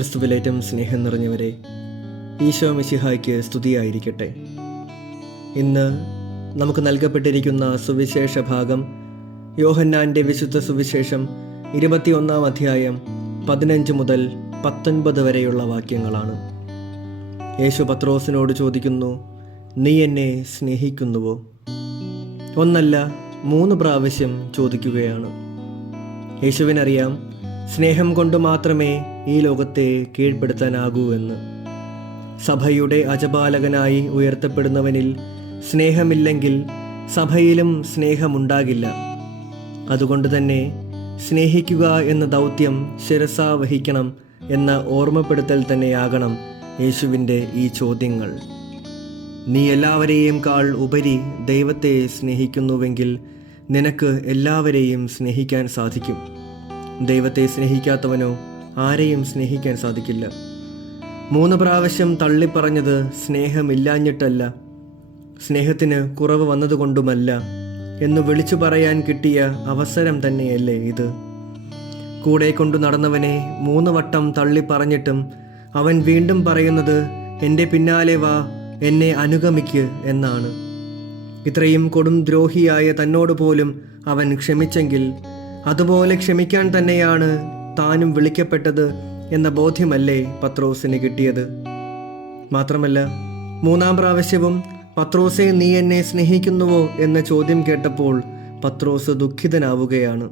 ക്രിസ്തുവിലേറ്റം സ്നേഹം നിറഞ്ഞവരെ ഈശോ മിശിഹായ്ക്ക് സ്തുതിയായിരിക്കട്ടെ. ഇന്ന് നമുക്ക് നൽകപ്പെട്ടിരിക്കുന്ന സുവിശേഷ ഭാഗം യോഹന്നാന്റെ വിശുദ്ധ സുവിശേഷം ഇരുപത്തിയൊന്നാം അധ്യായം പതിനഞ്ച് മുതൽ പത്തൊൻപത് വരെയുള്ള വാക്യങ്ങളാണ്. യേശു പത്രോസിനോട് ചോദിക്കുന്നു നീ എന്നെ സ്നേഹിക്കുന്നുവോ? ഒന്നല്ല മൂന്ന് പ്രാവശ്യം ചോദിക്കുകയാണ്. യേശുവിനറിയാം സ്നേഹം കൊണ്ട് മാത്രമേ ഈ ലോകത്തെ കീഴ്പ്പെടുത്താനാകൂ എന്ന്. സഭയുടെ അജപാലകനായി ഉയർത്തപ്പെടുന്നവനിൽ സ്നേഹമില്ലെങ്കിൽ സഭയിലും സ്നേഹമുണ്ടാകില്ല. അതുകൊണ്ട് തന്നെ സ്നേഹിക്കുക എന്ന ദൗത്യം ശിരസ വഹിക്കണം എന്ന ഓർമ്മപ്പെടുത്തൽ തന്നെയാകണം യേശുവിന്റെ ഈ ചോദ്യങ്ങൾ. നീ എല്ലാവരെയും കാൾ ഉപരി ദൈവത്തെ സ്നേഹിക്കുന്നുവെങ്കിൽ നിനക്ക് എല്ലാവരെയും സ്നേഹിക്കാൻ സാധിക്കും. ദൈവത്തെ സ്നേഹിക്കാത്തവനോ ആരെയും സ്നേഹിക്കാൻ സാധിക്കില്ല. മൂന്ന് പ്രാവശ്യം തള്ളിപ്പറഞ്ഞത് സ്നേഹമില്ലാഞ്ഞിട്ടല്ല സ്നേഹത്തിന് കുറവ് വന്നതുകൊണ്ടുമല്ല എന്ന് വിളിച്ചു പറയാൻ കിട്ടിയ അവസരം തന്നെയല്ലേ ഇത്. കൂടെ കൊണ്ടു നടന്നവനെ മൂന്ന് വട്ടം തള്ളിപ്പറഞ്ഞിട്ടും അവൻ വീണ്ടും പറയുന്നത് എന്റെ പിന്നാലെ വാ എന്നെ അനുഗമിക്ക് എന്നാണ്. ഇത്രയും കൊടും ദ്രോഹിയായ തന്നോട് പോലും അവൻ ക്ഷമിച്ചെങ്കിൽ അതുപോലെ ക്ഷമിക്കാൻ തന്നെയാണ് താനും വിളിക്കപ്പെട്ടത് എന്ന ബോധ്യമല്ലേ പത്രോസിന് കിട്ടിയത്. മാത്രമല്ല മൂന്നാം പ്രാവശ്യവും പത്രോസെ നീ എന്നെ സ്നേഹിക്കുന്നുവോ എന്ന ചോദ്യം കേട്ടപ്പോൾ പത്രോസ് ദുഃഖിതനാവുകയാണ്.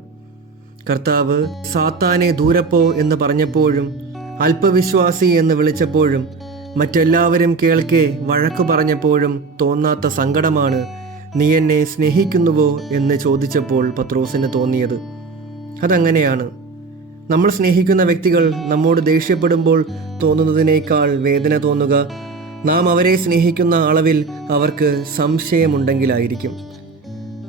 കർത്താവ് സാത്താനെ ദൂരപ്പോ എന്ന് പറഞ്ഞപ്പോഴും അല്പവിശ്വാസി എന്ന് വിളിച്ചപ്പോഴും മറ്റെല്ലാവരും കേൾക്കെ വഴക്കു പറഞ്ഞപ്പോഴും തോന്നാത്ത സങ്കടമാണ് നീ എന്നെ സ്നേഹിക്കുന്നുവോ എന്ന് ചോദിച്ചപ്പോൾ പത്രോസിന് തോന്നിയത്. അതങ്ങനെയാണ്. നമ്മൾ സ്നേഹിക്കുന്ന വ്യക്തികൾ നമ്മോട് ദേഷ്യപ്പെടുമ്പോൾ തോന്നുന്നതിനേക്കാൾ വേദന തോന്നുക നാം അവരെ സ്നേഹിക്കുന്ന അളവിൽ അവർക്ക് സംശയമുണ്ടെങ്കിലായിരിക്കും.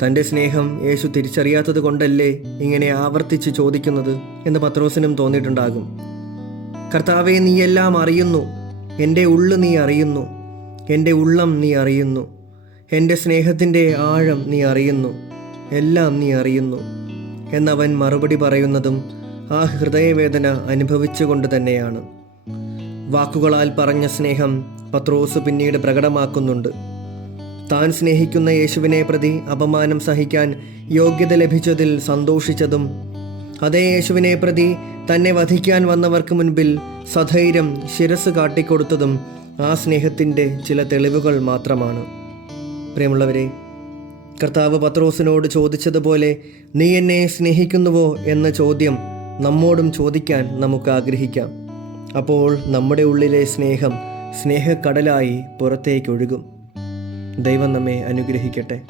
തന്റെ സ്നേഹം യേശു തിരിച്ചറിയാത്തത് കൊണ്ടല്ലേ ഇങ്ങനെ ആവർത്തിച്ച് ചോദിക്കുന്നത് എന്ന് പത്രോസിനും തോന്നിയിട്ടുണ്ടാകും. കർത്താവെ നീയെല്ലാം അറിയുന്നു. എന്റെ ഉള്ളു നീ അറിയുന്നു. എന്റെ ഉള്ളം നീ അറിയുന്നു. എന്റെ സ്നേഹത്തിന്റെ ആഴം നീ അറിയുന്നു. എല്ലാം നീ അറിയുന്നു. എന്നവൻ മറുപടി പറയുന്നതും ആ ഹൃദയവേദന അനുഭവിച്ചുകൊണ്ട് തന്നെയാണ്. വാക്കുകളാൽ പറഞ്ഞ സ്നേഹം പത്രോസ് പിന്നീട് പ്രകടമാക്കുന്നുണ്ട്. താൻ സ്നേഹിക്കുന്ന യേശുവിനെ പ്രതി അപമാനം സഹിക്കാൻ യോഗ്യത ലഭിച്ചതിൽ സന്തോഷിച്ചതും അതേ യേശുവിനെ പ്രതി തന്നെ വധിക്കാൻ വന്നവർക്ക് മുൻപിൽ സധൈര്യം ശിരസ് കാട്ടിക്കൊടുത്തതും ആ സ്നേഹത്തിന്റെ ചില തെളിവുകൾ മാത്രമാണ്. പ്രിയമുള്ളവരെ കർത്താവ് പത്രോസിനോട് ചോദിച്ചതുപോലെ നീ എന്നെ സ്നേഹിക്കുന്നുവോ എന്ന ചോദ്യം നമ്മോടും ചോദിക്കാൻ നമുക്ക് ആഗ്രഹിക്കാം. അപ്പോൾ നമ്മുടെ ഉള്ളിലെ സ്നേഹം സ്നേഹക്കടലായി പുറത്തേക്കൊഴുകും. ദൈവം നമ്മെ അനുഗ്രഹിക്കട്ടെ.